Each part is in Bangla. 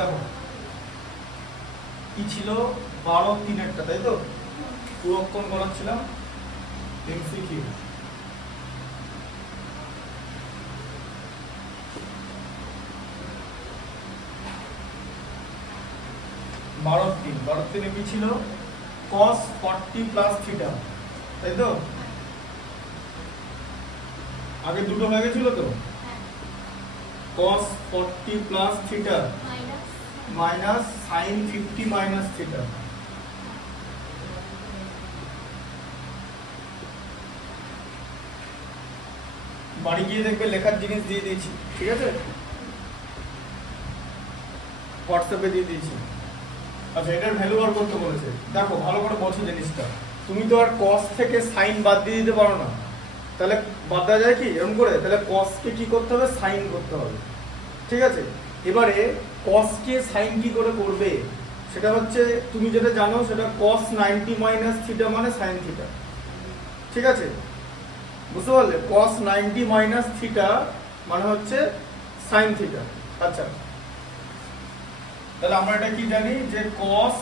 দেখো কি ছিল 12-3 তাই তো পুরক্ষণ করাচ্ছিলাম এমসিকিউ। বারো তিনে কি ছিল cos 40 প্লাস থিটা তাই তো আগে দুটো হয়ে গেছিল তো cos 40 plus theta minus sin 50 minus theta. বাড়ি গিয়ে দেখবে লেখার জিনিস দিয়ে দিয়েছি, ঠিক আছে, হোয়াটসঅ্যাপে দিয়ে দিয়েছি। আচ্ছা এটার ভ্যালু বার করতে বলেছে, দেখো ভালো করে বোঝো জিনিসটা। তুমি তো আর cos থেকে sin বাদ দিয়ে দিতে পারো না, তাহলে বাদ দেওয়া যায় কি এরকম করে? তাহলে cos কে কি করতে হবে, sin করতে হবে, ঠিক আছে। এবারে cos কে sin কি করে করবে সেটা হচ্ছে তুমি যেটা জানো সেটা cos 90 মাইনাস থিটা মানে sin থিটা, ঠিক আছে, বুঝতে পারলে? cos 90 মাইনাস থিটা মানে হচ্ছে sin থিটা। আচ্ছা তাহলে আমরা এটা কি জানি যে cos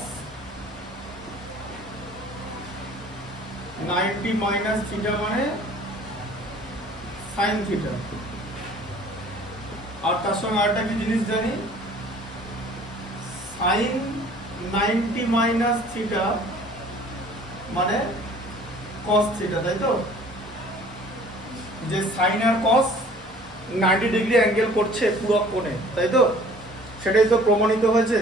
90 মাইনাস থিটা মানে sin থিটা। আর তার সঙ্গে আরেকটা কি জিনিস জানি, sin 90 মাইনাস থিটা মানে cos থিটা, তাই তো? যে sin আর cos 90 ডিগ্রি অ্যাঙ্গেল করছে পুরো কোণে, তাই তো? সেটাই তো প্রমাণিত হয়েছে।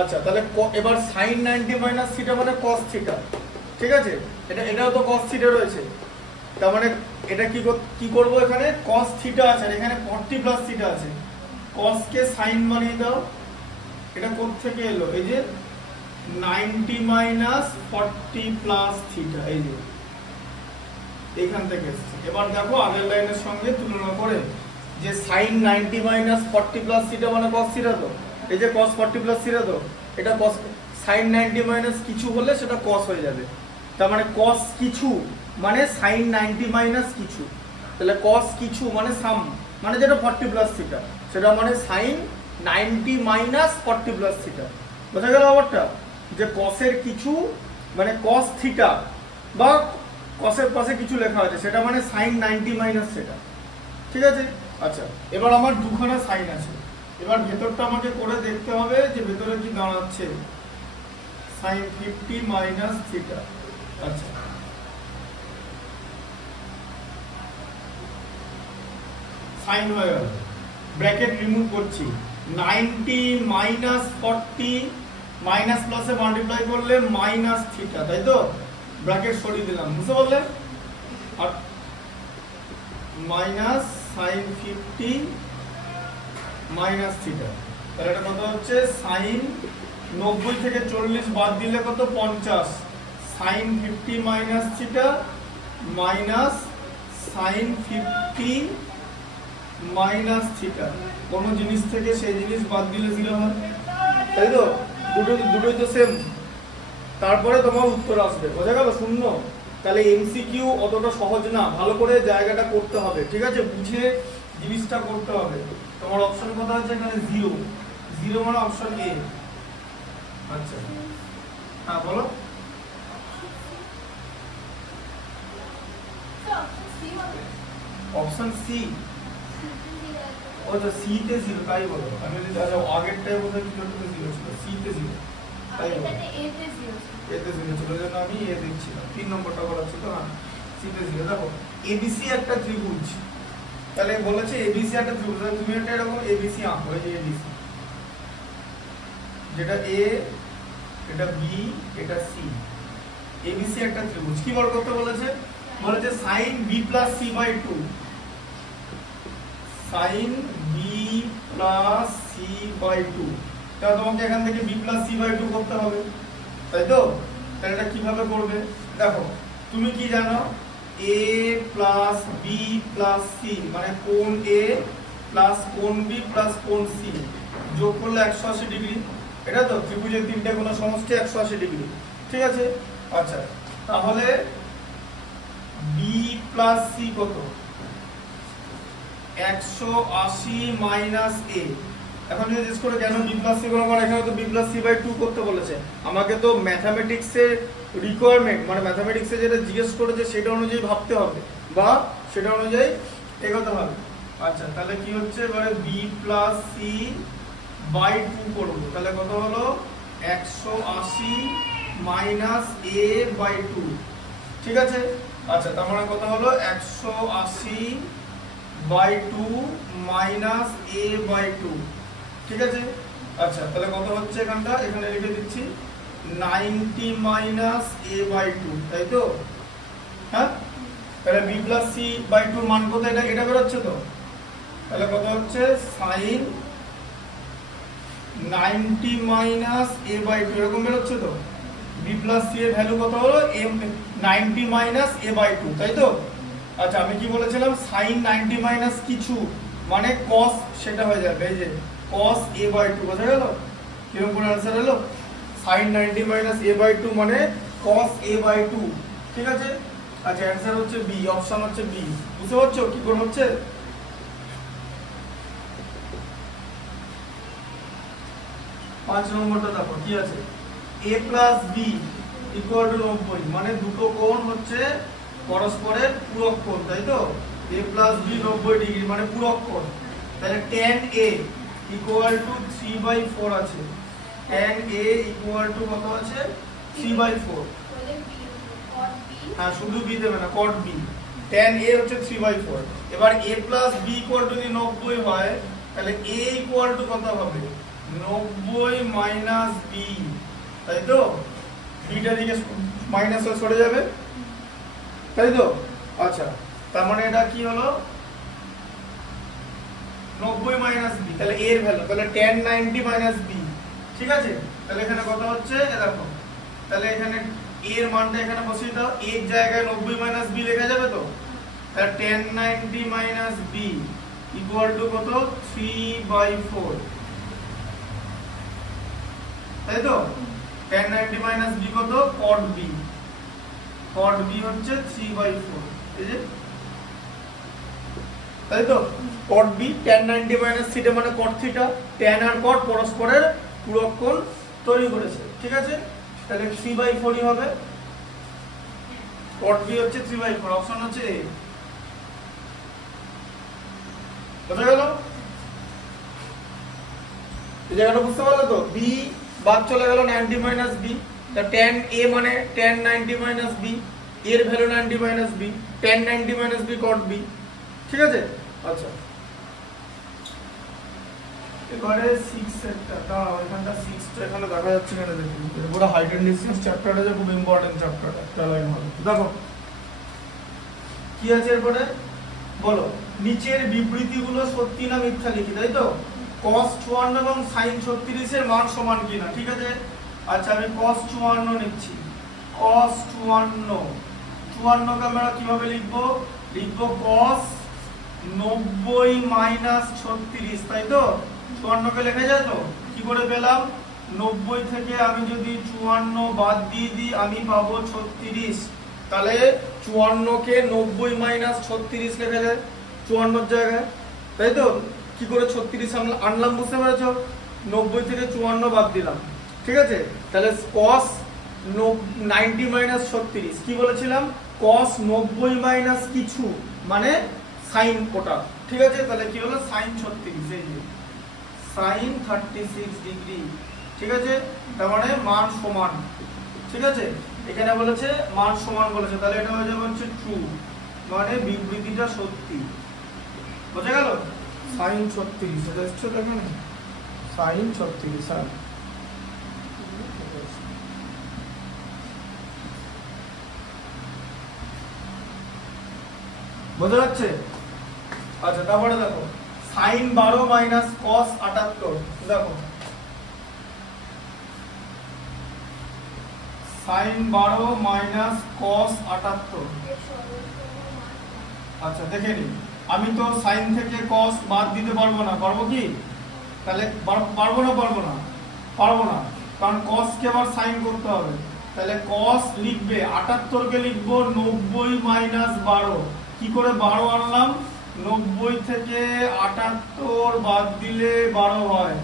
আচ্ছা তাহলে এবার sin 90 মাইনাস থিটা মানে cos থিটা, ঠিক আছে, এটাও তো cos থিটা রয়েছে, তার মানে এটা কি করব, এখানে cos থিটা আছে আর এখানে 40 প্লাস থিটা আছে, cos কে sin বানিয়ে দাও। এটা কোথা থেকে এলো, এই যে 90 মাইনাস 40 প্লাস থিটা, এই যে এইখান থেকে এসেছে। এবার দেখো আগের লাইনের সঙ্গে তুলনা করে যে sin 90 মাইনাস 40 প্লাস থিটা মানে cos থিটা, তো এই যে cos 40 প্লাস থিটা, তো এটা cos sin 90 মাইনাস কিছু হলে সেটা cos হয়ে যাবে, তার মানে cos কিছু মানে sin 90 মাইনাস কিছু, তাহলে cos কিছু মানে সাম মানে যেটা 40 প্লাস থিটা সেটা মানে sin 90 মাইনাস 40 প্লাস থিটা। বোঝা গেল ব্যাপারটা, যে cos এর কিছু মানে cos থিটা বা cos এর পাশে কিছু লেখা আছে সেটা মানে sin 90 মাইনাস সেটা, ঠিক আছে। আচ্ছা এবার আমার দুখানা sin আছে, এবার ভেতরটা আমাকে করে দেখতে হবে যে ভেতরে কি দাঁড়াচ্ছে, sin 50 মাইনাস থিটা। আচ্ছা sin হয়ে গেল, ব্র্যাকেট রিমুভ করছি, 90 মাইনাস 40 মাইনাস প্লাসে মাল্টিপ্লাই করলে মাইনাস থিটা, তাই তো? ব্র্যাকেট সরিয়ে দিলাম, বুঝতে পারলে? আর মাইনাস sin 50 মাইনাস থিটা, তাহলে এটা কত হচ্ছে, sin 90 থেকে 40 বাদ দিলে কত, 50, sin 50 minus theta minus sin 50 minus theta. কোন জিনিস থেকে সেই জিনিস বাদ দিলে 0 হয়, তাই তো? দুটোই তো সেম, তারপরে তোমার উত্তর আসবে। বোঝা গেল? শূন্য। তাহলে এমসিকিউ অতটা সহজ না, ভালো করে জায়গাটা করতে হবে, ঠিক আছে, বুঝে জিনিসটা করতে হবে। তোমার অপশন কত আছে এখানে, 0 0 মানে অপশন এ। আচ্ছা হ্যাঁ বলো। অপশন সি, ও তো সি তে 0, তাই বলো। আমি যদি আগেরটাই বোধহয় কি করতে 0 ছিল, সি তে 0, তাই বলো। এ তে 0 ছিল, যেন আমি এ দেখছিলাম, 3 নম্বরটা করাচ্ছি তো। হ্যাঁ সি তে 0। দেখো এবিসি একটা ত্রিভুজ, তাহলে বলেছে এবিসি একটা ত্রিভুজ, তুমি একটা এরকম এবিসি আঁকো, এই যে এবিসি, যেটা এ, এটা বি, এটা সি, এবিসি একটা ত্রিভুজ। কি বার করতে বলেছে? বলেছে sin b plus c by 2, sin b plus c by 2, তাহলে তোমাকে এখান থেকে b plus c by 2 করতে হবে, তাই তো? তাহলে এটা কিভাবে করবে? দেখো তুমি কি জানো, a plus b plus c মানে কোণ a plus কোণ b plus কোণ c যোগ করলে 180 ডিগ্রি, এটা তো ত্রিভুজের তিনটে কোণ সমষ্টি 180 ডিগ্রি, ঠিক আছে। আচ্ছা তাহলে b plus c কত, 180 মাইনাস a, এখন যদি জিজ্ঞেস করে কেন b প্লাস সি করবো, এখানে তো b প্লাস সি বাই 2 করতে বলেছে, আমাকে তো ম্যাথামেটিক্সের রিকোয়ারমেন্ট মানে ম্যাথামেটিক্সে যেটা জিজ্ঞেস করেছে সেটা অনুযায়ী ভাবতে হবে বা সেটা অনুযায়ী এগোতে হবে। আচ্ছা তাহলে কি হচ্ছে এবারে b প্লাস সি বাই 2 করবো, তাহলে কত হলো 180 মাইনাস a বাই 2, ঠিক আছে। আচ্ছা তার মানে কত হলো 180 বাই 2 মাইনাস a বাই 2, ঠিক আছে। আচ্ছা তাহলে কত হচ্ছে এখানটা, এখানে লিখে দিচ্ছি 90 মাইনাস a বাই 2, তাই তো? হ্যাঁ, তাহলে b প্লাস সি বাই 2 মান কত, এটা বেরোচ্ছে তো, তাহলে কত হচ্ছে sin 90 মাইনাস a বাই 2 এরকম বেরোচ্ছে তো। b প্লাস সি এর ভ্যালু কত হলো 90 মাইনাস a বাই 2, তাই তো? আচ্ছা আমি কি বলেছিলাম sin 90 মাইনাস কিছু মানে cos, সেটা হয়ে যাবে এই যে cos a বাই 2, বোঝা গেল কিরকম করে आंसर হলো। sin 90 মাইনাস a বাই 2 মানে cos a বাই 2, ঠিক আছে। আচ্ছা आंसर হচ্ছে বি, অপশন হচ্ছে বি, বুঝতে পারছো কি করে হচ্ছে। 5 নম্বরটা দেখো কি আছে, a plus B equal to 90, মানে দুটো কোণ হচ্ছে পরস্পরের পূরক কোণ, তাই তো? a প্লাস বি 90 ডিগ্রি মানে পূরক কোণ, তাহলে tan a ইকুয়াল টু 3/4 আছে, tan a ইকুয়াল টু কত আছে 3/4, হ্যাঁ শুধু b দেবে না cot b, tan a হচ্ছে 3/4। এবার a plus b equal to যদি 90 হয় তাহলে a ইকুয়াল টু কত হবে 90 মাইনাস b, তাই তো? বিটা দিকে মাইনাস সরে যাবে, তাই তো? আচ্ছা তার মানে এটা কি হলো 90 মাইনাস b, তাহলে a এর ভ্যালু তাহলে tan 90 মাইনাস b, ঠিক আছে। তাহলে এখানে কত হচ্ছে দেখো, তাহলে এখানে a এর মানটা এখানে বসিয়ে দাও, a এর জায়গায় 90 মাইনাস b লেখা যাবে তো, তাহলে tan 90 minus b equal to কত 3/4, তাই তো? tan 90 মাইনাস b কত cot b, cot b হচ্ছে 3/4, এই যে তাই তো? cot b tan 90 minus theta মানে cot থিটা, tan আর cot পরস্পরের পূরক কোণ তৈরি করেছে, ঠিক আছে। তাহলে 3/4 ই হবে, cot b হচ্ছে 3/4, অপশন হচ্ছে এ, বুঝা গেল? এই জায়গাটা বুঝতে পারলে তো, b বাদ চলে গেল 90 মাইনাস b, তা tan a মানে tan 90 মাইনাস b, এর value 90 minus b, tan 90 minus b cot b, ঠিক আছে। আচ্ছা এবারে 6 সেটটা দাও, এখানটা 6 টা এখানে দেখা যাচ্ছে না, দেখুন এটা পুরো হাইট এন্ড ডিসটেন্স চ্যাপ্টারটা যে খুব ইম্পর্টেন্ট চ্যাপ্টারটা, একটা লাইন হবে দেখো কি আছে এরপরে বলো, নিচের বিবৃতিগুলো সত্যি না মিথ্যা লিখি, তাই তো? cos 54 এবং sin 36 এর মান সমান কিনা, ঠিক আছে। আচ্ছা আমি cos 54 নিচ্ছি, cos 54 কে আমরা কিভাবে লিখবো, লিখবো cos 90 মাইনাস 36, তাই তো? 54 কে লেখা যায় তো, কি করে পেলাম 90 থেকে আমি যদি 54 বাদ দিয়ে দিই আমি পাবো 36, তাহলে 54 কে 90 মাইনাস 36 লেখা যায় 54 এর জায়গায়, তাই তো? কি করে 36 আনলাম বুঝতে পেরেছো, 90 থেকে 54 বাদ দিলাম, ঠিক আছে। তাহলে cos 90 মাইনাস 36 কি বলেছিলাম, cos 90 মাইনাস কিছু মানে sin ওটা, ঠিক আছে। তাহলে কি হলো sin 36, এই যে sin 36 ডিগ্রি, ঠিক আছে। তার মানে মান সমান, ঠিক আছে। এখানে বলেছে মান সমান বলেছে, তাহলে এটা হয়ে যাবে হচ্ছে ট্রু, মানে বিবৃতিটা সত্যি, বুঝা গেল। sin 36 এটা হচ্ছে দেখুন sin 36, হ্যাঁ বুঝা যাচ্ছে। আচ্ছা তারপরে দেখো sin 12 মাইনাস cos 78, দেখো sin 12 মাইনাস cos 78, আচ্ছা দেখে নি, আমি তো sin থেকে cos বাদ দিতে পারবো না, পারবো কি? তাহলে পারবো না পারবো না, কারণ cos কে আবার sin করতে হবে, তাহলে cos লিখবে 78 কে লিখবো 90 মাইনাস 12, কি করে 12 আনলাম 90 থেকে 78 বাদ দিলে 12 হয়,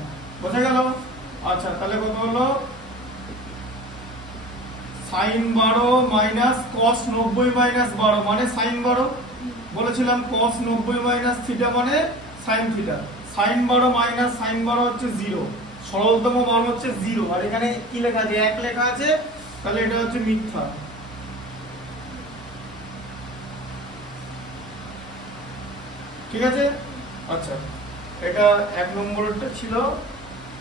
বোঝা গেল? আচ্ছা তাহলে কত হলো? sin 12 মাইনাস cos 90 মাইনাস 12 মানে sin 12, বলেছিলাম cos 90 মাইনাস থিটা মানে sin theta. sin 12 minus sin 12 হচ্ছে 0, সরলতম মান হচ্ছে 0, আর এখানে কি লেখা আছে? 1 লেখা আছে, তাহলে এটা হচ্ছে মিথ্যা। ঠিক আছে? আচ্ছা এটা 1 নম্বরটা ছিল,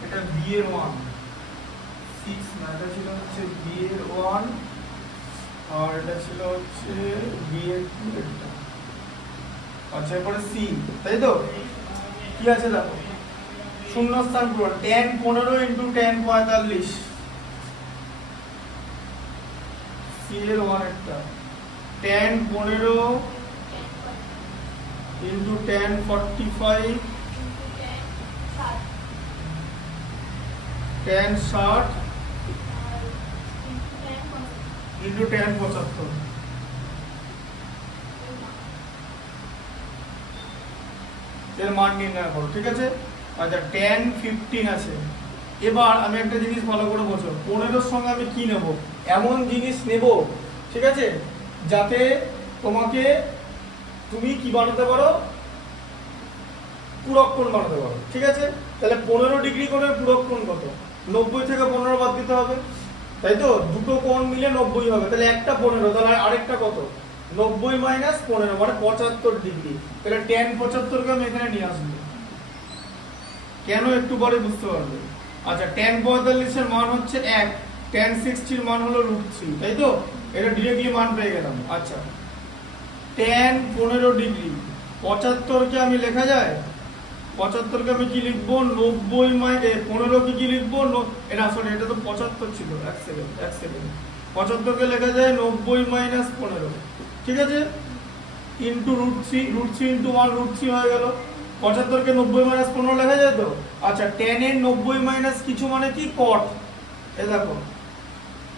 এটা b এর মান 6 না, এটা ছিল হচ্ছে b এর 1, আর এটা ছিল হচ্ছে b এর 2 এটা। আচ্ছা এরপরে c, তাই তো? কি আছে দেখো, শূন্যস্থান পূরণ, tan 15 ইনটু tan 45, c এর 1 একটা, tan 15 into tan 45, tan 60 into tan 75, এর মান নির্ণয় করো। ঠিক আছে? আচ্ছা tan 15 আছে। এবার আমি একটা জিনিস ভালো করে বোঝো, 15 সঙ্গে আমি কি নেব? এমন জিনিস নেব, ঠিক আছে, যাতে তুমি কি বানাতে পারো? পূরক কোণ বানাতে পারো। ঠিক আছে? তাহলে 15 ডিগ্রি কোণের পূরক কোণ কত? 90 থেকে 15 বাদ দিতে হবে, তাই তো? দুটো কোণ মিলে 90 হবে, তাহলে একটা 15, তাহলে আরেকটা কত? 90 মাইনাস 15 মানে 75 ডিগ্রি। তাহলে tan 75 কে আমি এখানে নিয়ে আসবো, কেন একটু পরে বুঝতে পারবে। আচ্ছা tan 45 এর মান হচ্ছে 1, tan 60 এর মান হলো √3, তাই তো? এটা ডিরেক্টলি মান পেয়ে গেলাম। আচ্ছা tan 15 ডিগ্রি, 75 কে আমি লেখা যায়, 75 কে আমি কি লিখবো? 90 মাইনাস 15 কে কি লিখবো? এটা সরি, এটা তো 75 ছিল, এক সেকেন্ড 75 কে লেখা যায় 90 মাইনাস 15, ঠিক আছে, ইনটু √3 ইনটু 1 √3 হয়ে গেল। 75 কে 90 মাইনাস 15 লেখা যায় তো? আচ্ছা tan এর 90 মাইনাস কিছু মানে কি? cot, এই দেখো,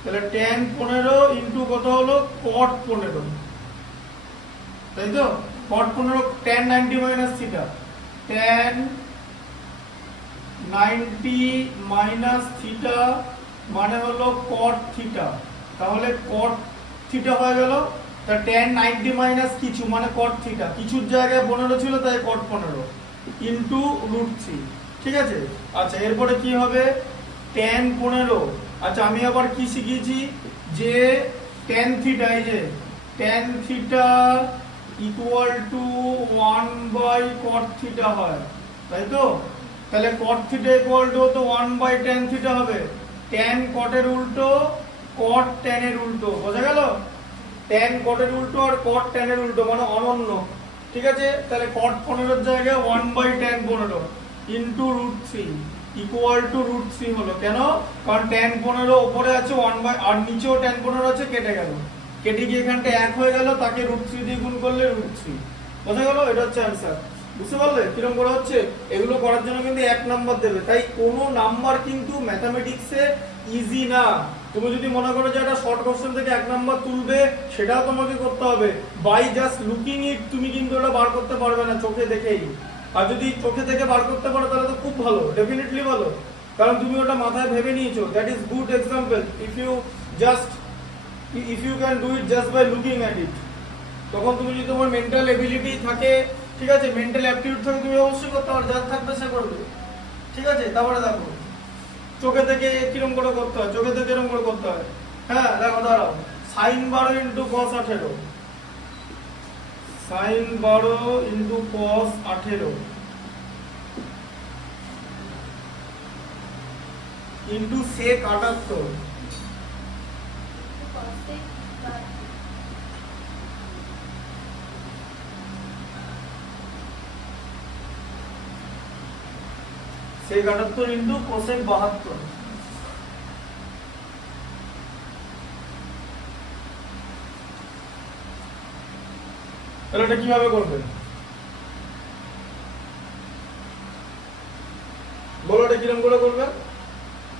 তাহলে tan 15 ইনটু কত হলো? cot 15, তাই তো? cot 15 tan 90 minus theta, tan 90 minus theta মানে হলো cot থিটা, তাহলে cot থিটা হয়ে গেল। তা tan 90 মাইনাস কিছু মানে cot থিটা, কিছুর জায়গায় 15 ছিল তাই cot 15 ইনটু √3, ঠিক আছে? আচ্ছা এরপরে কি হবে? tan 15, আচ্ছা আমি আবার কি শিখেছি যে tan থিটা, এই যে tan theta equal to 1 by cot theta হয়, তাই তো? তাহলে cot থিটা ইকুয়াল টু তো 1 বাই tan থিটা হবে, tan cot এর উল্টো cot tan এর উল্টো, বোঝা গেল? tan cot এর উল্টো আর cot tan এর উল্টো মানে অনন্য, ঠিক আছে? তাহলে cot 15 এর জায়গায় 1 by tan 15 into √3 equal to √3 হলো, কেন? কারণ tan 15 উপরে আছে 1 বাই, আর নিচেও tan 15 আছে, কেটে গেল, কেটে গিয়ে এখানটা 1 হয়ে গেল, তাকে √3 দিয়ে গুণ করলে √3, বোঝা গেল? এটা হচ্ছে অ্যান্সার। বুঝতে পারলে কিরকম করা হচ্ছে? এগুলো করার জন্য কিন্তু 1 নাম্বার দেবে, তাই কোনো নাম্বার কিন্তু ম্যাথমেটিক্সে ইজি না। তুমি যদি মনে করো যে একটা শর্ট কোশ্চেন থেকে 1 নাম্বার তুলবে, সেটাও তোমাকে করতে হবে, বাই জাস্ট লুকিং ইট তুমি কিন্তু ওটা বার করতে পারবে না চোখে দেখেই। আর যদি চোখে দেখে বার করতে পারো তাহলে তো খুব ভালো, ডেফিনেটলি ভালো, কারণ তুমি ওটা মাথায় ভেবে নিয়েছো। That is good example. If you can do it just by looking at it, তখন তুমি যদি তোমার মেন্টাল এবিলিটি থাকে, ঠিক আছে, মেন্টাল অ্যাপটিটিউড থাকে, তুমি অবশ্যই করতে পারো, যার থাকবে সে করবে, ঠিক আছে? তারপরে দেখো চোখে থেকে কিরকম করে করতে হয়, চোখে থেকে কিরকম করে করতে হয়। হ্যাঁ দেখো, দাঁড়াও, sin 12 into cos 18, sin 12 into cos 18 into sec 78, sec 78 into cosec 72। তাহলে এটা কিভাবে করবে বলো? এটা কিরকম করে করবে?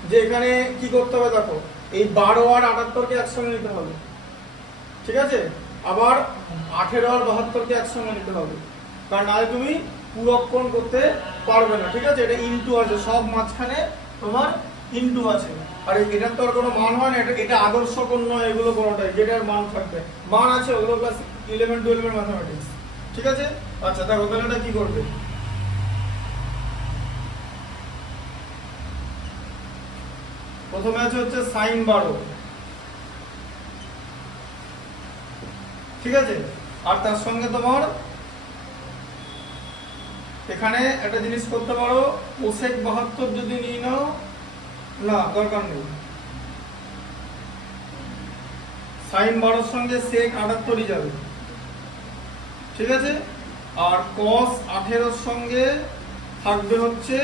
যে এখানে কি করতে হবে দেখো, এই 12 আর 78 কে একসঙ্গে নিতে হবে, ঠিক আছে? আবার 18 আর 72 কে একসঙ্গে নিতে হবে, কারণ নাহলে তুমি পূরক কোণ করতে পারবে না, ঠিক আছে। এটা ইনটু আছে, সব মাঝখানে তোমার ইনটু আছে। আর এটার তো আর কোনো মান হয় না, এটা আদর্শ কোণ নয়, এগুলো কোনোটাই যেটার মান থাকবে, মান আছে ওগুলো ক্লাস 11-12 এর ম্যাথমেটিক্স, ঠিক আছে। আচ্ছা দেখো তাহলে এটা কি করবে, প্রথমে আছে হচ্ছে sin 12, ঠিক আছে। আর তার সঙ্গে তোমার এখানে একটা জিনিস করতে পারো, কোসেক 72 যদি নিয়ে নাও, না দরকার নেই, sin 12 এর সঙ্গে sec 78 যাবে, ঠিক আছে। আর cos 18 এর সঙ্গে থাকবে হচ্ছে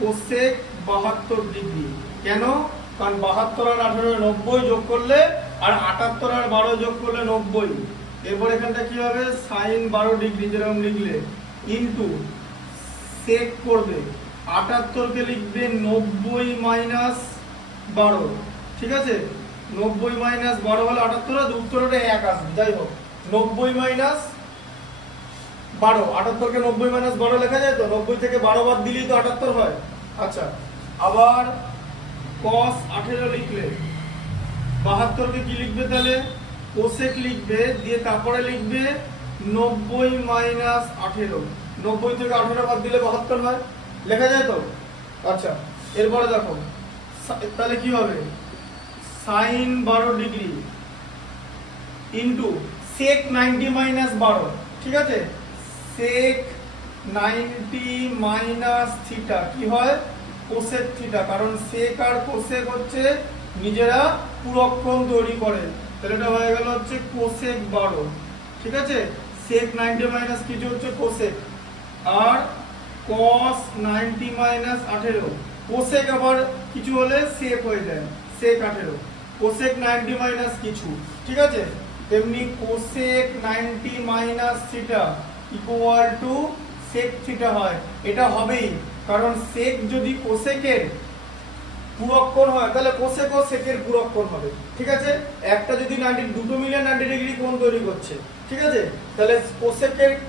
কোসেক 72 ডিগ্রি। কেন? কারণ 72 আর 18 90 যোগ করলে, আর 78 আর 12 যোগ করলে 90। এরপর এখানটা কি হবে, sin 12 ডিগ্রি যেরকম লিখলে ইনটু সেক করবে 78 কে লিখবে 90 মাইনাস 12, ঠিক আছে। 90 মাইনাস 12 হলে 78, আর উত্তরটা 1 আসবে, যাই হোক 90 মাইনাস 12, 78 কে 90 মাইনাস 12 লেখা যায় তো, 90 থেকে 12 বাদ দিলেই তো 78 হয়। আচ্ছা আবার cos 18 লিখলে 72 কে কি লিখবে তাহলে, কোসেক লিখবে, দিয়ে তারপরে লিখবে 90 মাইনাস 18, 90 থেকে 18 বাদ দিলে 72 হয়, লেখা যায় তো। আচ্ছা এরপরে দেখো তাহলে কি হবে, sin 12 degree into sec 90 minus 12, ঠিক আছে। sec 90 মাইনাস থিটা কি হয়, কোসেক থিটা, কারণ sec আর কোসেক হচ্ছে নিজেরা পূরক কোণ তৈরি করে, তাহলে এটা হয়ে গেল হচ্ছে কোসেক 12, ঠিক আছে। sec 90 মাইনাস কিছু হচ্ছে কোসেক, আর cos 90 মাইনাস 18, কোসেক আবার কিছু হলে sec হয়ে যায়, sec 18, কোসেক 90 মাইনাস কিছু, ঠিক আছে। তেমনি cosec 90 minus theta equal two sec theta হয়, এটা হবেই, কারণ sec যদি কোসেকের পূরক কোণ হয় তাহলে কোসেক ও সেকের পূরক কোণ হবে, ঠিক আছে। একটা যদি 90, দুটো মিলে 90 ডিগ্রি কোণ তৈরি করছে, ঠিক আছে, তাহলে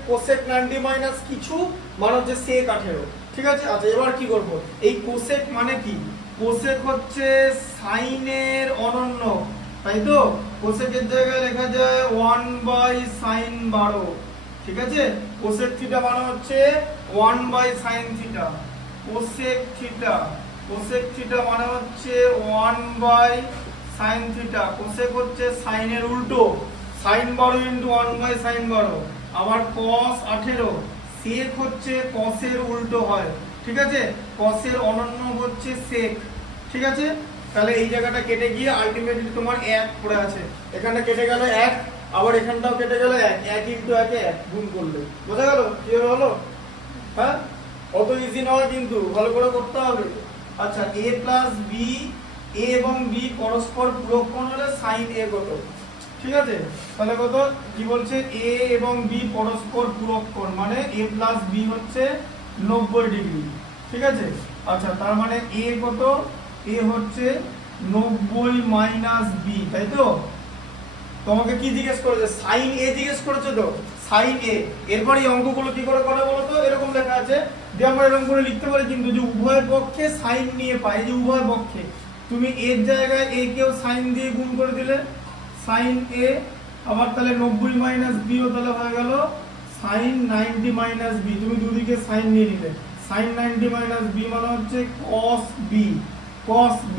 কোসেক 90 মাইনাস কিছু মানে হচ্ছে sec 18, ঠিক আছে। আচ্ছা এবার কি করব, এই কোসেক মানে কি, কোসেক হচ্ছে সাইনের অনন্য, তাই তো। কোসেকের জায়গায় লেখা যায় 1/sin 12, ঠিক আছে। কোসেক থিটা মানে হচ্ছে 1/sin থিটা, কোসেক থিটা মানে হচ্ছে 1/sin থিটা, কোসেক হচ্ছে সাইনের উল্টো, sin 12 ইনটু 1/sin 12। আবার cos 18 sec হচ্ছে cos এর উল্টো হয়, ঠিক আছে, cos এর অনন্য হচ্ছে sec, ঠিক আছে। তাহলে এই জায়গাটা কেটে গিয়ে আলটিমেটলি তোমার 1 পড়ে আছে, এখানটা কেটে গেল 1, আবার এখানটাও কেটে গেল 1, 1 ইনটু 1 এ 1 গুণ করলে, বোঝা গেল কি হলো, হ্যাঁ। অত ইজি নয় কিন্তু, ভালো করে করতে হবে। আচ্ছা a প্লাস b, a এবং b পরস্পর পূরক কোণ হলে sin a কত, ঠিক আছে। তাহলে কত কি বলছে, a এবং b পরস্পর পূরক কোণ মানে a প্লাস b হচ্ছে 90 ডিগ্রি, ঠিক আছে। আচ্ছা তার মানে a কত, a হচ্ছে 90 মাইনাস b, তাই তো। তোমাকে কি জিজ্ঞেস করেছে, sin a জিজ্ঞেস করেছে তো, sin a। এরপর এই অঙ্কগুলো কি করে করে বলো তো, এরকম লেখা আছে যে আমরা এরকম করে লিখতে পারি কিন্তু, যে উভয় পক্ষে sin নিয়ে পাই, যে উভয় পক্ষে তুমি এর জায়গায় a কেও sin দিয়ে গুণ করে দিলে sin a, আবার তাহলে 90 মাইনাস b ও তাহলে হয়ে গেল sin 90 মাইনাস b, তুমি দুদিকে sin নিয়ে নিলে, sin 90 মাইনাস b মানে হচ্ছে cos b,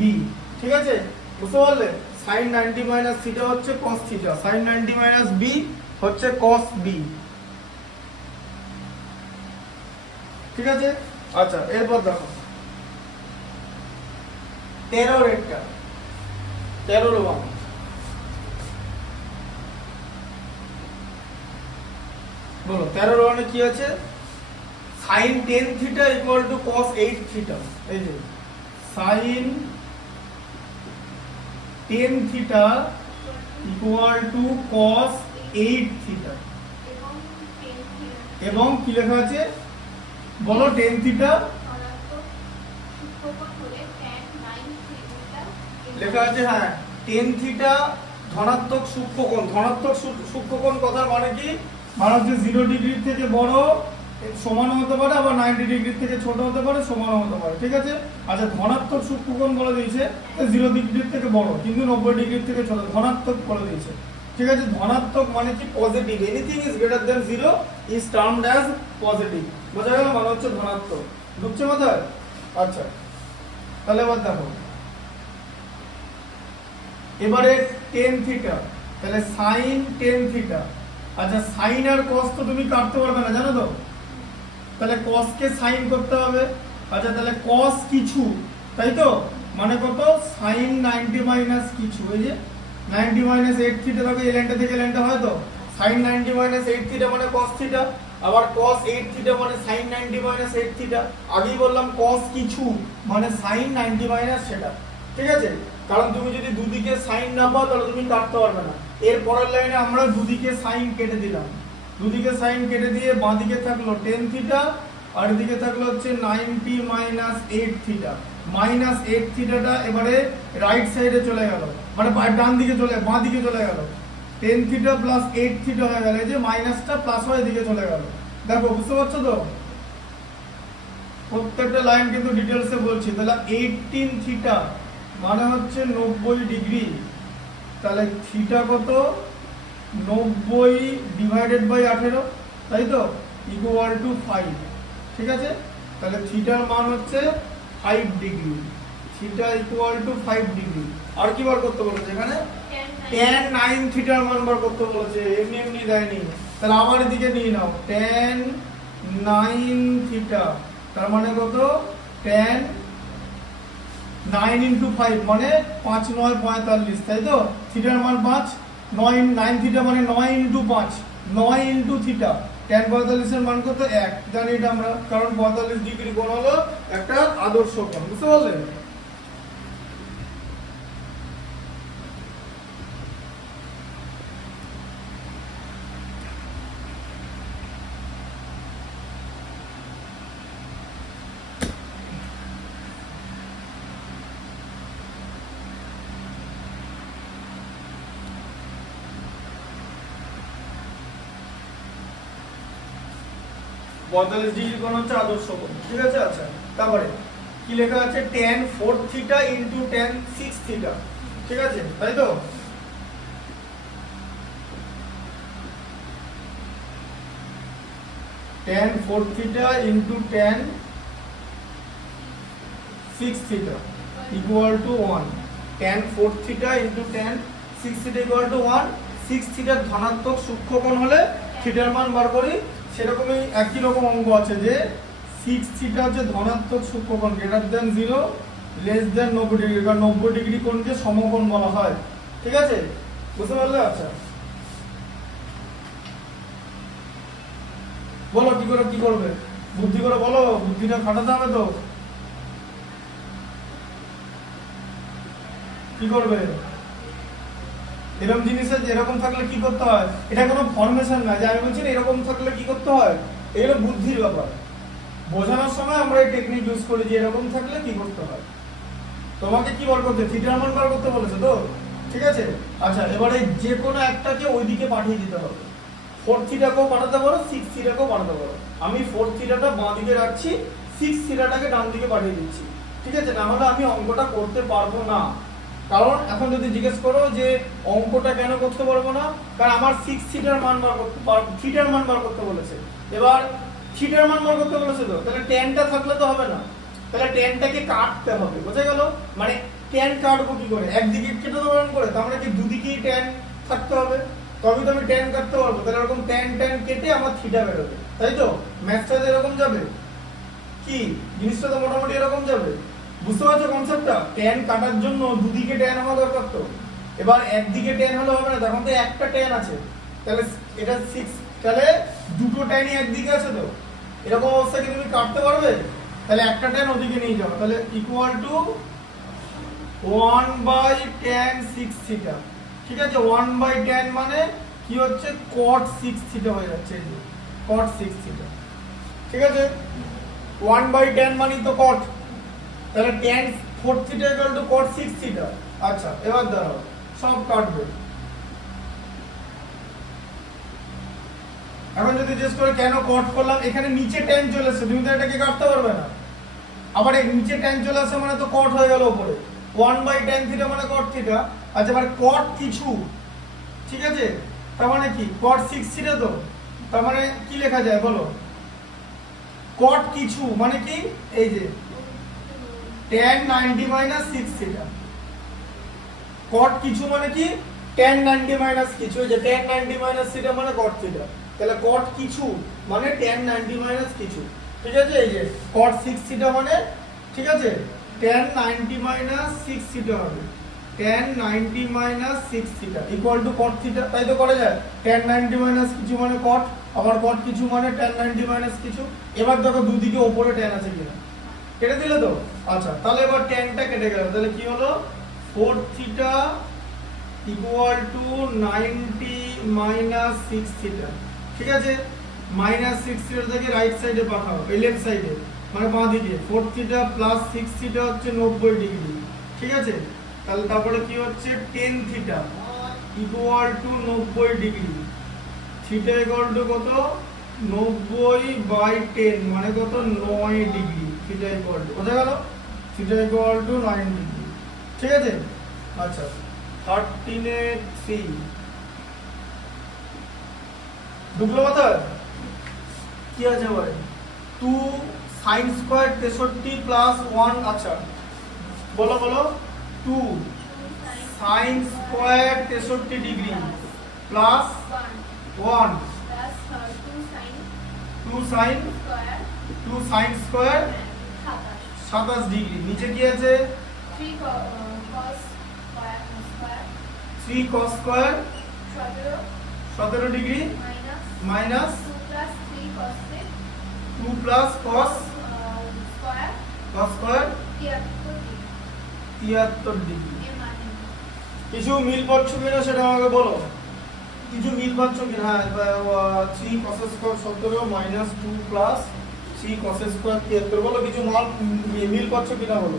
ঠিক আছে, বুঝতে পারলে। sin 90 মাইনাস থিটা হচ্ছে cos theta, sin 90 minus b হচ্ছে cos b, ঠিক আছে। আচ্ছা এরপর দেখো 13 রেটটা, 13 রোমান, বলো 13 রোমানে কি আছে, sin 10 theta equal two cos 8 theta, এই যে sin 10 theta equal two cos 8 theta, এবং কি লেখা আছে বলো, 10 থিটা লেখা আছে, হ্যাঁ 10 থিটা ধনাত্মক সূক্ষ্মকোণ, ধনাত্মক সূক্ষ্মকোণ কথার মানে কি মানে হচ্ছে 0 ডিগ্রির থেকে বড় সমান হতে পারে, আবার 90 ডিগ্রির থেকে ছোট হতে পারে, সমান হতে পারে, ঠিক আছে। আচ্ছা ধনাত্মক সূক্ষ্মকোণ বলে দিয়েছে 0 ডিগ্রির থেকে বড় কিন্তু 90 ডিগ্রির থেকে ছোট, ধনাত্মক বলে দিয়েছে, ঠিক আছে। ধনাত্মক মানে কি positive, anything is greater than 0 is termed as positive, বোঝা গেল, মানে হচ্ছে ধনাত্মক, ঢুকছে মাথায়। আচ্ছা তাহলে এবার দেখো এবারে tan থিটা, তাহলে sin tan থিটা। আচ্ছা sin আর cos তো তুমি কাটতে পারবে না জানো তো, তাহলে cos কে sin করতে হবে। আচ্ছা তাহলে cos কিছু, তাই তো, মানে কত sin 90 মাইনাস কিছু, এই যে 90 মাইনাস 8 থিটা থাকে, এই লাইনটা থেকে লাইনটা হয় তো, sin 90 মাইনাস 8 থিটা মানে cos থিটা, আবার cos 8 থিটা মানে sin 90 মাইনাস 8 থিটা। আগেই বললাম cos কিছু মানে sin 90 মাইনাস সেটা, ঠিক আছে। কারণ তুমি যদি দুদিকে sin না পাও তাহলে তুমি কাটতে পারবে না। এর পরের লাইনে আমরা দুদিকে sin কেটে দিলাম, দুদিকে sin কেটে দিয়ে বাঁ দিকে থাকলো tan থিটা আর এদিকে থাকলো হচ্ছে 90 মাইনাস 8 থিটা। মাইনাস 8 থিটাটা এবারে রাইট সাইডে চলে গেল, মানে ডান দিকে চলে, বাঁ দিকে চলে গেল, tan থিটা প্লাস 8 থিটা হয়ে গেল, এই যে মাইনাসটা প্লাস হয়ে এদিকে চলে গেল। দেখো বুঝতে পারছো তো, প্রত্যেকটা লাইন কিন্তু ডিটেইলসে বলছি। তাহলে 18 থিটা মানে হচ্ছে 90 ডিগ্রি, তাহলে থিটা কত 90 ডিভাইডেড বাই 18, তাই তো, ইকুয়াল টু 5, ঠিক আছে। তাহলে থিটার মান হচ্ছে 5 degree, theta equal to 5 degree. আর কি বার করতে বলেছে এখানে, tan 9 থিটার মান বার করতে বলেছে, এমনি এমনি দেয়নি। তাহলে আবার এদিকে নিয়ে নাও tan 9 থিটা, তার মানে কত tan 9 ইন্টু 5 মানে 5 9 45, তাই তো, থিটার মান 5, 9 থিটা মানে 9 ইন্টু 5, 9 ইন্টু থিটা, tan 45 এর মান কত 1, জানি এটা আমরা, কারণ 45 ডিগ্রি কোণ হলো একটা আদর্শ কোণ, বুঝতে পারলেন। পঁয়তাল্লিশ ডিগ্রি কোণ হচ্ছে আদর্শ কোণ, ঠিক আছে। আচ্ছা তারপরে কি লেখা আছে, tan 4 theta into tan 6 theta, ঠিক আছে, তাই তো। tan 4 theta into tan 6 theta equal to 1, tan 4 theta into tan 6 theta equal to 1। 6 থিটার ধনাত্মক সূক্ষ্মকোণ হলে থিটার মান বার করি, সেরকমই একই রকম অঙ্ক আছে যে 6 থিটা হচ্ছে ধনাত্মক সূক্ষ্মকোণ greater than 0 less than 90 degree, কারণ 90 ডিগ্রি কোণকে সমকোণ বলা হয়, ঠিক আছে, বুঝতে পারলে। আচ্ছা বলো কি করে কি করবে, বুদ্ধি করে বলো, বুদ্ধিটা খাটাতে হবে তো, কি করবে। এরকম জিনিসের এরকম থাকলে কি করতে হয়, এটা কোনো ফরমেশন না যে আমি বলছি না, এরকম থাকলে কি করতে হয়, এগুলো বুদ্ধির ব্যাপার। বোঝানোর সময় আমরা এই টেকনিক ইউজ করি যে এরকম থাকলে কি করতে হয়। তোমাকে কি বার করতে, থিটার মান বার করতে বলেছে তো, ঠিক আছে। আচ্ছা এবারে যে কোনো একটাকে ওইদিকে পাঠিয়ে দিতে হবে, 4 থিটাকেও পাঠাতে পারো, 6 থিটাকেও পাঠাতে পারো। আমি 4 থিটাটা বাঁ দিকে রাখছি, 6 থিটাটাকে ডান দিকে পাঠিয়ে দিচ্ছি, ঠিক আছে। না হলে আমি অঙ্কটা করতে পারবো না, কারণ এখন যদি জিজ্ঞেস করো যে অঙ্কটা কেন করতে পারবো না, কারণ আমার 6 থিটার মান বার করতে থিটার মান বার করতে বলেছে। এবার থিটার মান বার করতে বলেছে তো, তাহলে ট্যানটা থাকলে তো হবে না, তাহলে ট্যানটাকে কাটতে হবে, বোঝা গেল। মানে ট্যান কাটবো কি করে, একদিকে কেটে দেবো করে, তার মানে কি দুদিকেই ট্যান থাকতে হবে, তবে তো আমি ট্যান কাটতে পারবো। তাহলে এরকম ট্যান কেটে আমার থিটা বেরোবে, তাই তো। ম্যাথটা এরকম যাবে, কি জিনিসটা তো মোটামুটি এরকম যাবে, বুঝতে পারছো কনসেপ্টটা। ট্যান কাটার জন্য দুদিকে ট্যান হওয়া দরকার তো, এবার একদিকে ট্যান হলে হবে না, তখন তো একটা ট্যান আছে, তাহলে এটা 6, তাহলে দুটো ট্যানই একদিকে আছে তো, এরকম অবস্থা কি তুমি কাটতে পারবে, তাহলে একটা ট্যান ওদিকে নিয়ে যাও, তাহলে ইকুয়াল টু 1/tan 6 থিটা, ঠিক আছে। 1/tan মানে কি হচ্ছে cot 6 থিটা হয়ে যাচ্ছে, এই যে cot 6 থিটা, ঠিক আছে। 1/tan মানে তো cot, তাহলে tan 4 theta equal two cot 6 theta. আচ্ছা এবার দাঁড়াও, সব কাটবে। এখন যদি জিজ্ঞেস করে কেন কট করলাম, এখানে নিচে ট্যান চলে এসেছে, তুমি তো এটাকে কাটতে পারবে না। আবার এই নিচে ট্যান চলে আসে মানে তো কট হয়ে গেল উপরে, 1/tan থিটা মানে কট থিটা। আচ্ছা এবার কট কিছু, ঠিক আছে, তার মানে কি কট 6 থিটা, তো তার মানে কি লেখা যায় বলো, কট কিছু মানে কি, এই যে tan 90 - 6 থিটা। কট কিছু মানে কি tan 90 - কিছু, যে tan 90 - থিটা মানে কট থিটা, তাহলে কট কিছু মানে tan 90 - কিছু, ঠিক আছে। এই যে cot 6 থিটা মানে, ঠিক আছে, tan 90 - 6 থিটা হবে, tan 90 - 6 theta equal two cot theta, তাই তো করা যায়। tan 90 - কিছু মানে cot, আবার cot কিছু মানে tan 90 - কিছু। এবার দেখো দুদিকে উপরে tan আছে কিনা, কেটে দিলে তো। আচ্ছা তাহলে এবার tanটা কেটে গেল, তাহলে কি হলো 4 থিটা ইকুয়াল টু 90 - 6 থিটা, ঠিক আছে। -6 থিটা থেকে রাইট সাইডে পাঠাও, এই লেফট সাইডে মানে বাঁ দিকে, 4 থিটা প্লাস 6 থিটা হচ্ছে 90 ডিগ্রি, ঠিক আছে। তাহলে তারপরে কি হচ্ছে 10 theta equal to 90 degree, theta equal two কত 90/10 মানে কত 9 ডিগ্রি, থিটা ইকুয়াল টু, বোঝা গেল, থিটা ইকুয়াল টু 9 ডিগ্রি, ঠিক আছে। আচ্ছা 13 ঢুকলো মাথায়, কি আছে ভাই 2 sin স্কয়ার 63 প্লাস 1, আচ্ছা বলো বলো 2 sin square 63 degree plus 1 2 sin square 27 degree, নিচে কি আছে 3 cos square 17 degree minus 2 plus cos square 73 degree. কিছু মিল পাচ্ছ কিনা সেটা আমাকে বলো, কিছু মিল পাচ্ছ কিনা। হ্যাঁ 3 cos square 17 minus 2 plus 3 cos square 73, বলো কিছু মিল পাচ্ছ কিনা বলো,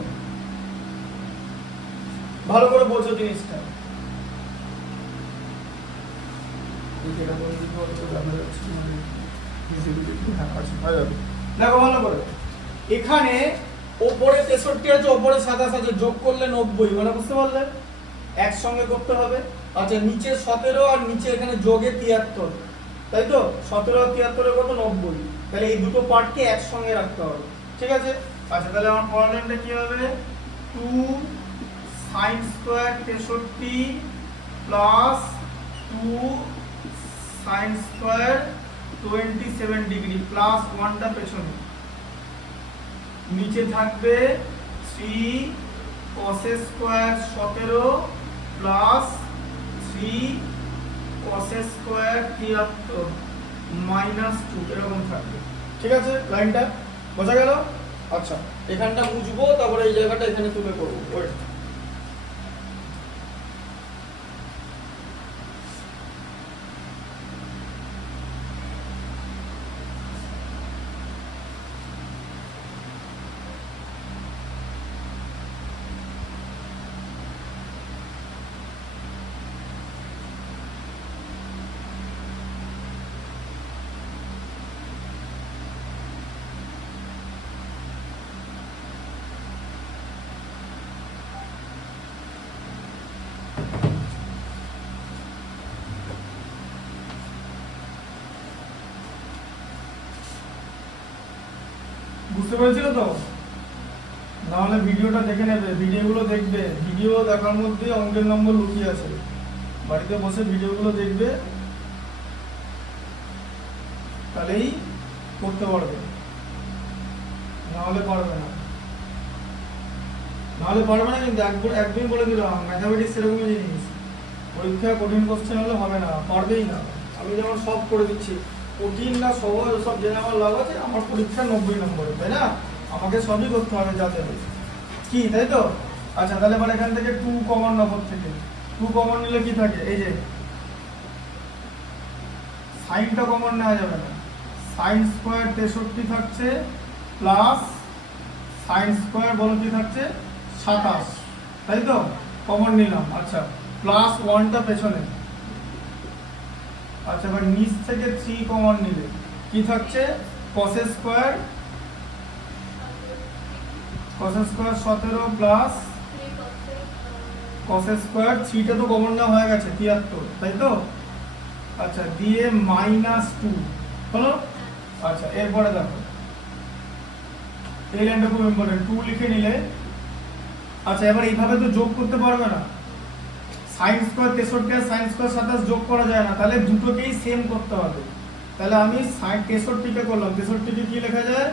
ভালো করে বোঝো জিনিসটা। দেখো ভালো করে, এখানে ওপরে 63 আছে, ওপরে 27 আছে, যোগ করলে 90, মানে বুঝতে পারলে একসঙ্গে করতে হবে। আচ্ছা নিচে 17 আর নিচে এখানে যোগে 73, তাই তো 17 আর 73 কত 90, তাহলে এই দুটো পার্টকে একসঙ্গে রাখতে হবে, ঠিক আছে। আচ্ছা তাহলে আমার প্রবলেমটা কি হবে 2 sin square 63 plus 2 sin square 27 degree plus 1টা পেছনে, নিচে থাকবে 3 cos square 17 plus 3 cos square 73 minus 2, এরকম থাকবে, ঠিক আছে। লাইনটা বোঝা গেল। আচ্ছা এখানটা মুছবো, তারপরে এই জায়গাটা এখানে তুলে করবো, ওয়েট। বুঝতে পেরেছিল তো, নাহলে ভিডিওটা দেখে নেবে, ভিডিওগুলো দেখবে, ভিডিও দেখার মধ্যে অঙ্কের নম্বর লুকিয়ে আছে, বাড়িতে বসে ভিডিওগুলো দেখবে, তাহলেই করতে পারবে, নাহলে পারবে না, নাহলে পারবে না। কিন্তু একদমই বলে দিলাম ম্যাথামেটিক্স এরকমই জিনিস, পরীক্ষা কঠিন কোশ্চেন হলে হবে না, পারবেই না। আমি যেমন সব করে দিচ্ছি, কঠিন না সহজ সব জেনে আমার লাভ আছে, আমার পরীক্ষা 90 নম্বরে, তাই না, আমাকে সবই করতে হবে যাতে কি, তাই তো। আচ্ছা তাহলে এবার এখান থেকে 2 কমন নম্বর থেকে 2 কমন নিলে কি থাকে, এই যে সাইনটা কমন নেওয়া যাবে না, সাইন স্কয়ার 63 থাকছে প্লাস সাইন স্কয়ার বলো কি থাকছে 27, তাই তো কমন নিলাম। আচ্ছা প্লাস 1টা পেছনে, আচ্ছা, এবার নিচ থেকে 3 কমন নিলে কি থাকছে? cos square 17 plus cos square 3টা তো কমন না হয়ে গেছে 73, তাই তো? আচ্ছা, দিয়ে -2 হলো। আচ্ছা, এরপরে দেখো এই লাইনটা খুব ইম্পর্টেন্ট, 2 লিখে নিলে। আচ্ছা, এবার এইভাবে তো যোগ করতে পারবে না, sin স্কয়ার 63 আর sin স্কয়ার 27 যোগ করা যায় না, তাহলে দুটোকেই সেম করতে হবে। তাহলে আমি sin 63 কে করলাম, 63 কে কি লেখা যায়?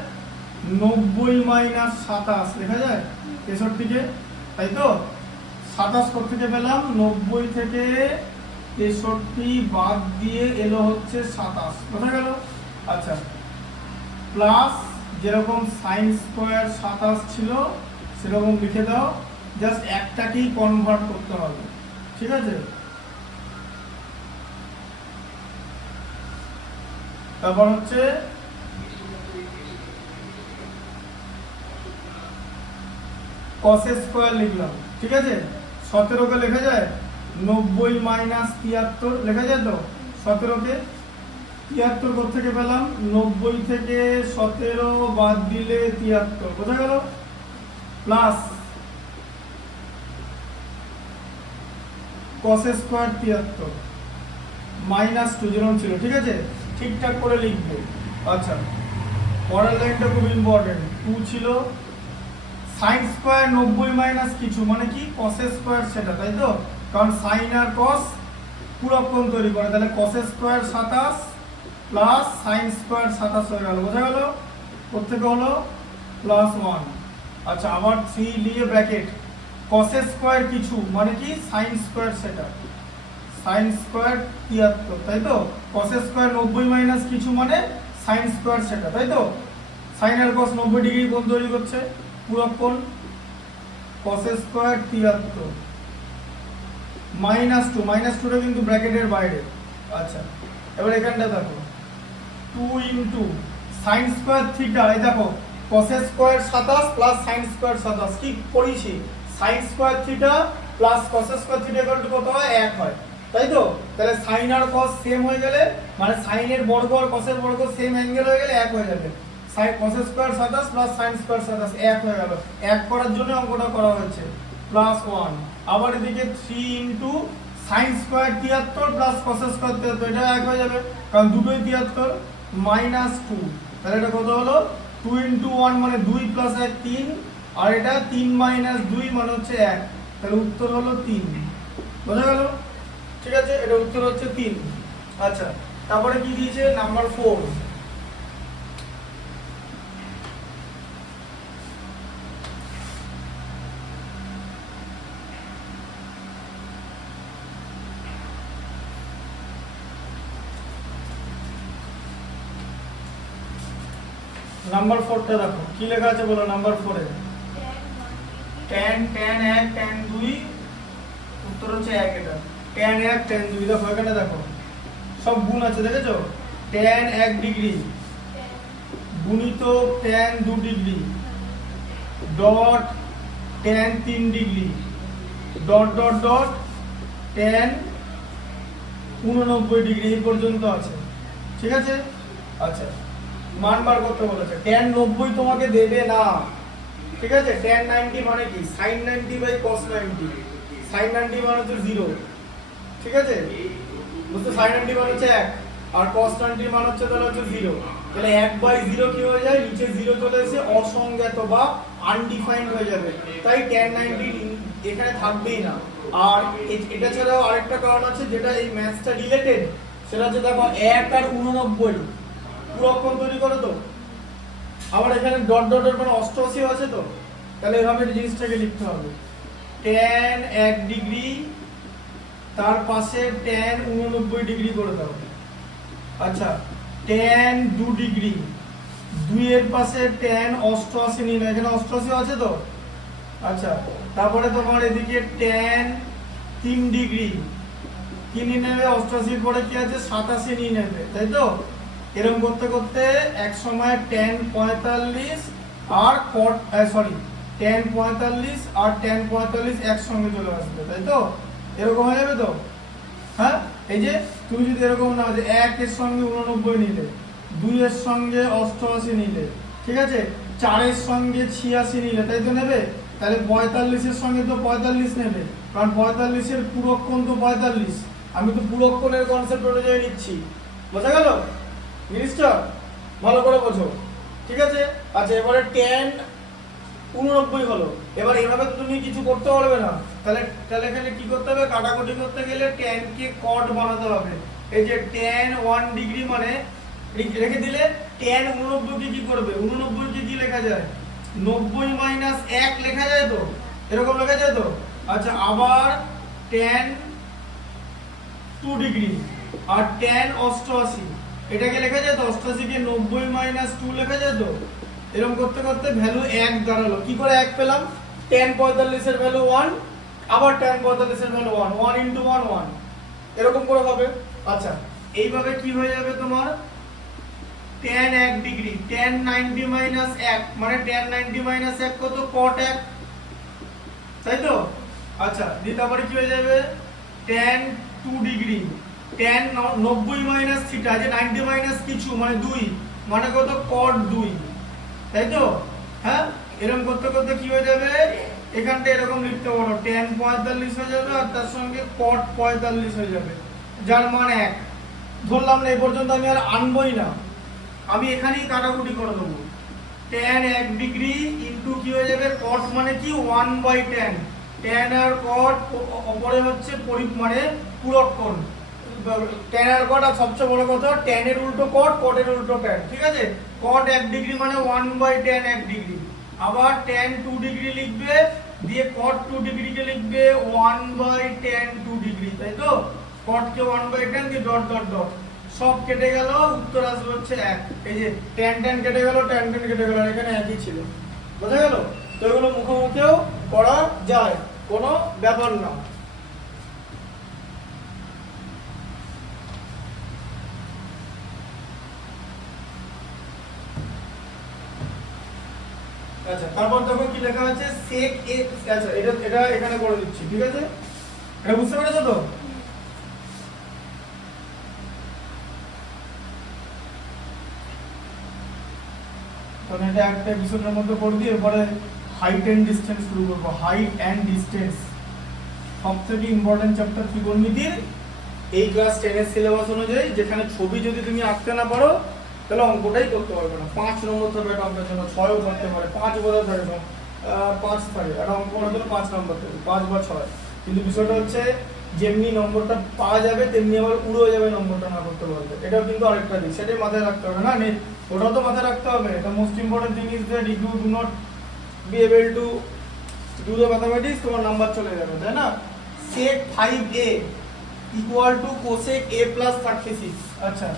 90 মাইনাস 27 লেখা যায় 63 কে, তাই তো? 27 কোথা থেকে পেলাম? 90 থেকে 63 বাদ দিয়ে এলো হচ্ছে 27, কোথায় গেল? আচ্ছা, প্লাস যেরকম sin স্কয়ার 27 ছিল সেরকম লিখে দাও, জাস্ট একটাকেই কনভার্ট করতে হবে, ঠিক আছে? তারপর হচ্ছে cos স্কয়ার লিখলাম, ঠিক আছে? 17 কে লেখা যায় 90 মাইনাস 73 লেখা যায় তো? 17 কে 73 কোথা থেকে পেলাম? 90 থেকে 17 বাদ দিলে 73, কোথায় গেল? প্লাস cos স্কয়ার 73 -2 যেরকম ছিল, ঠিক আছে? ঠিকঠাক করে লিখবে। আচ্ছা, পরের লাইনটা খুব ইম্পর্টেন্ট, 2 ছিল, sin স্কয়ার 90 মাইনাস কিছু মানে কি? cos স্কয়ার সেটা, তাই তো? কারণ sin আর cos পুরোক্ষণ তৈরি করে, তাহলে cos square 27 plus sin square 27 হয়ে গেল, বোঝা গেল? প্রত্যেকে হলো +1। আচ্ছা, আবার 3 দিয়ে ব্র্যাকেট, cos স্কয়ার কিছু মানে কি? sin স্কয়ার সেটা, sin স্কয়ার 73, তাই তো? cos স্কয়ার 90 মাইনাস কিছু মানে sin স্কয়ার সেটা, তাই তো? sin আর cos 90 ডিগ্রি কোণ তৈরি করছে, পুরোক্ষণ। cos স্কয়ার 73 -2টা কিন্তু ব্র্যাকেটের বাইরে। আচ্ছা, এবার এখানটা দেখো 2 ইনটু sin স্কয়ার থিটা, এই দেখো cos square 27 plus sin square 27 কি করেছি? sin square theta plus cos square theta equal two কত হয়? 1 হয়, তাই তো? তাহলে sin আর cos সেম হয়ে গেলে, মানে sin এর বর্গ আর cos এর বর্গ সেম অ্যাঙ্গেল হয়ে গেলে 1 হয়ে যাবে। sin cos square 27 plus sin square 27 1 হয়ে গেল, 1 করার জন্য অঙ্কটা করা হয়েছে, +1। আবার এদিকে 3 into sin square 73 plus cos square 73, এটা 1 হয়ে যাবে কারণ দুটোই 73, -2, তাহলে এটা কত হলো? 2 ইনটু 1 মানে 2 প্লাস 1 3, আর এটা 3 মাইনাস 2 মানে হচ্ছে 1, তাহলে উত্তর হলো 3, বোঝা গেল? ঠিক আছে, এটা উত্তর হচ্ছে 3। আচ্ছা, তারপরে কি দিয়েছে? নাম্বার 4, নাম্বার 4টা দেখো কি লেখা আছে বলো। নাম্বার 4 এ tan 1 tan 2, উত্তর হচ্ছে 1, এটা tan 1 tan 2, দেখো এখানে দেখো সব গুণ আছে, দেখেছো? tan 1 ডিগ্রি গুণিত tan 2 degree dot tan 3 degree dot dot dot tan 89 degree এই পর্যন্ত আছে, ঠিক আছে? আচ্ছা, মান বার করতে বলেছে, tan 90 তোমাকে দেবে না, ঠিক আছে? tan 90 মানে কি? sin 90 বাই cos 90, sin 90 মানে হচ্ছে 0, ঠিক আছে? বুঝছো? sin 90 মানে হচ্ছে 1 আর cos 90 মানে হচ্ছে তাহলে হচ্ছে 0, তাহলে 1/0 কি হয়ে যায়? নিচে 0 চলে এসে অসংজ্ঞাত বা আনডিফাইন্ড হয়ে যাবে, তাই tan 90 এখানে থাকবেই না। আর এটা ছাড়াও আরেকটা কারণ আছে যেটা এই ম্যাথসটা রিলেটেড, সেটা হচ্ছে দেখো 1 আর 89 পুরোক্ষণ তৈরি করে তো, আবার এখানে ডট ডট ডট মানে 88 আছে তো, তাহলে এভাবে জিনিসটাকে লিখতে হবে, tan 1 ডিগ্রি তার পাশে tan 89 ডিগ্রি করে দাও। আচ্ছা, tan 2 ডিগ্রি 2 এর পাশে tan 88 নিয়ে নাও, এখানে 88 আছে তো। আচ্ছা, তারপরে তোমার এদিকে tan 3 ডিগ্রি কি নিয়ে নেবে? 88 এর পরে কি আছে? 87 নিয়ে নেবে, তাই তো? এরকম করতে করতে এক সময় tan 45 আর tan 45 আর tan 45 একসঙ্গে চলে আসবে, তাই তো? এরকম হয়ে যাবে তো, হ্যাঁ? এই যে তুমি যদি এরকম নাও যে 1 এর সঙ্গে 89 নিলে, 2 এর সঙ্গে 88 নিলে, ঠিক আছে, 4 এর সঙ্গে 86 নিলে, তাই তো নেবে। তাহলে 45 এর সঙ্গে তো 45 নেবে, কারণ 45 এর পূরক কোণ তো 45। আমি তো পূরক কোণের কনসেপ্ট অনুযায়ী নিচ্ছি। বোঝা গেল জিনিসটা? ভালো করে বোঝো, ঠিক আছে। আচ্ছা, এবারে tan 89 হলো। এবার এভাবে তো তুমি কিছু করতে পারবে না, তাহলে এখানে কি করতে হবে? কাটাকুটি করতে গেলে tan কে cot বানাতে হবে। এই যে tan 1 ডিগ্রি মানে রেখে দিলে tan 89 কে কি করবে? 89 কে কি লেখা যায়? 90 মাইনাস 1 লেখা যায় তো, এরকম লেখা যায় তো। আচ্ছা, আবার tan 2 ডিগ্রি আর tan 88 এটাকে লেখা যায় তো, 88 কে 90 মাইনাস 2 লেখা যায় তো। এরকম করতে করতে ভ্যালু 1 দাঁড়ালো। কি করে 1 পেলাম? tan 45 এর ভ্যালু 1, আবার tan 45 এর ভ্যালু 1, 1 * 1 1, এরকম করে হবে। আচ্ছা, এইভাবে কি হয়ে যাবে তোমার? tan 1 ডিগ্রি, tan 90 মাইনাস 1 মানে tan 90 মাইনাস 1 কত? cot 1, তাই তো। আচ্ছা, তারপরে কি হয়ে যাবে? tan 2 degree, tan 90 minus theta, যে 90 মাইনাস কিছু মানে 2 মানে কত? cot 2, তাই তো। হ্যাঁ, এরকম করতে করতে কি হয়ে যাবে? এখানটা এরকম লিখতে পারো, tan 45 হয়ে যাবে আর তার সঙ্গে cot 45 হয়ে যাবে, যার মান 1। ধরলাম না, এই পর্যন্ত আমি আর আনবই না, আমি এখানেই কাটাকুটি করে দেবো। tan 1 ডিগ্রি ইনটু কি হয়ে যাবে? cot মানে কি? 1/tan, tan আর cot উপরে হচ্ছে মানে পূরক কোণ। tan আর cot, আর সবচেয়ে বড় কথা tan এর উল্টো cot, cot এর উল্টো tan, ঠিক আছে। cot 1 ডিগ্রি মানে 1/tan 1 ডিগ্রি, আবার tan 2 ডিগ্রি লিখবে, দিয়ে cot 2 ডিগ্রি কে লিখবে 1/tan 2 ডিগ্রি, তাই তো। cot কে 1/tan দিয়ে ডট ডট ডট, সব কেটে গেল, উত্তর আসবে হচ্ছে 1। এই যে tan কেটে গেল, tan কেটে গেল, আর এখানে একই ছিল। বোঝা গেল তো? এগুলো মুখোমুখিও করা যায়, কোনো ব্যাপার না। আচ্ছা, তারপর দেখো কি লেখা আছে? sec a। আচ্ছা, এটা এখানে করে দিচ্ছি, ঠিক আছে। এটা বুঝতে পেরেছো তো? তখন এটা একটা এপিসোডের মধ্যে করে দিয়ে এরপরে হাইট এন্ড ডিসটেন্স শুরু করবো। হাইট এন্ড ডিসটেন্স সবথেকে ইম্পর্টেন্ট চ্যাপ্টার ত্রিকোণমিতির এই ক্লাস 10 এর সিলেবাস অনুযায়ী। যেখানে ছবি যদি তুমি আঁকতে না পারো তাহলে অঙ্কটাই করতে পারবে না। 5 নম্বর থাকবে একটা অঙ্কের জন্য, 6ও থাকতে পারে, 5 বোধহয় থাকবে, 5 থাকে একটা অঙ্ক করার জন্য 5 নম্বর থাকে, 5 বা 6। কিন্তু বিষয়টা হচ্ছে যেমনি নম্বরটা পাওয়া যাবে তেমনি আবার উড়ে যাবে নম্বরটা না করতে পারবে। এটাও কিন্তু আরেকটা দিক, সেটাই মাথায় রাখতে হবে। না, ওটাও তো মাথায় রাখতে হবে। The most important thing is that if you do not be able to do the mathematics, তোমার নাম্বার চলে যাবে, তাই না। sec 5a equal to cosec a plus 36। আচ্ছা,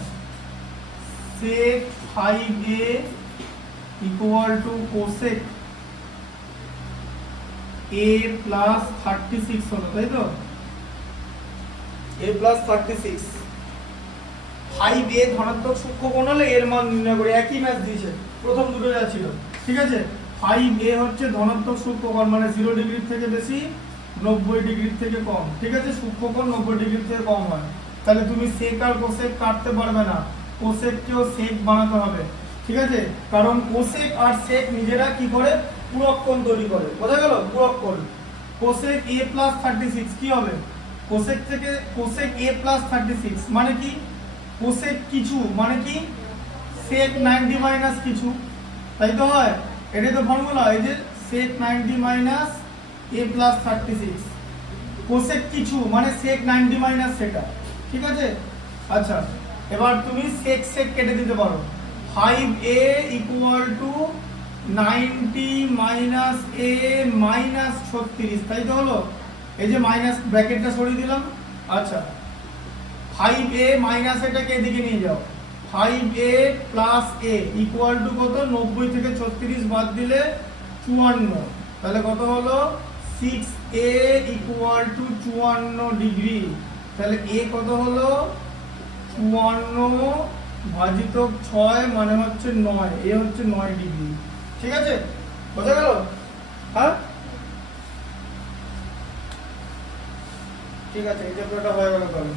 sec 5a equal to cosec a plus 36 হলো, তাই তো। a plus 36, 5a ধনাত্মক সূক্ষ্মকোণ হলে এর মান নির্ণয় করে, একই ম্যাথ দিয়েছে প্রথম দুটো যা ছিল, ঠিক আছে। 5a হচ্ছে ধনাত্মক সূক্ষ্মকোণ মানে 0 ডিগ্রির থেকে বেশি, 90 ডিগ্রির থেকে কম, ঠিক আছে। সূক্ষ্মকোণ 90 ডিগ্রির থেকে কম হয়। তাহলে তুমি সেক আর কোসেক কাটতে পারবে না, কোসেককেও সেক বানাতে হবে, ঠিক আছে। কারণ কোসেক আর সেক নিজেরা কি করে? পূরক কোণ তৈরি করে। বোঝা গেল? পূরক কোণ। কোসেক a plus 36 কি হবে? কোসেক থেকে কোসেক a plus 36 মানে কি? কোসেক কিছু মানে কি? sec 90 মাইনাস কিছু, তাই তো হয়। এটাই তো ফর্মুলা, এই যে sec 90 minus a plus 36। Cosec কিছু মানে sec 90 মাইনাস সেটা, ঠিক আছে। আচ্ছা, এবার তুমি sec কেটে দিতে পারো। 5a equal to 90 minus a minus 36, তাই তো হলো। এই যে মাইনাস ব্র্যাকেটটা সরিয়ে দিলাম। আচ্ছা, 5a মাইনাস এটাকে এদিকে নিয়ে যাও, 5a plus a equal to কত? 90 থেকে 36 বাদ দিলে 54, তাহলে কত হলো? 6a equal to 54 degree. তাহলে a কত হলো? 54 ভাজিত 6 মানে হচ্ছে 9, a হচ্ছে 9 ডিগ্রি, ঠিক আছে। বোঝা গেল? হ্যাঁ, ঠিক আছে, এই চ্যাপ্টারটা হয়ে গেল তাহলে।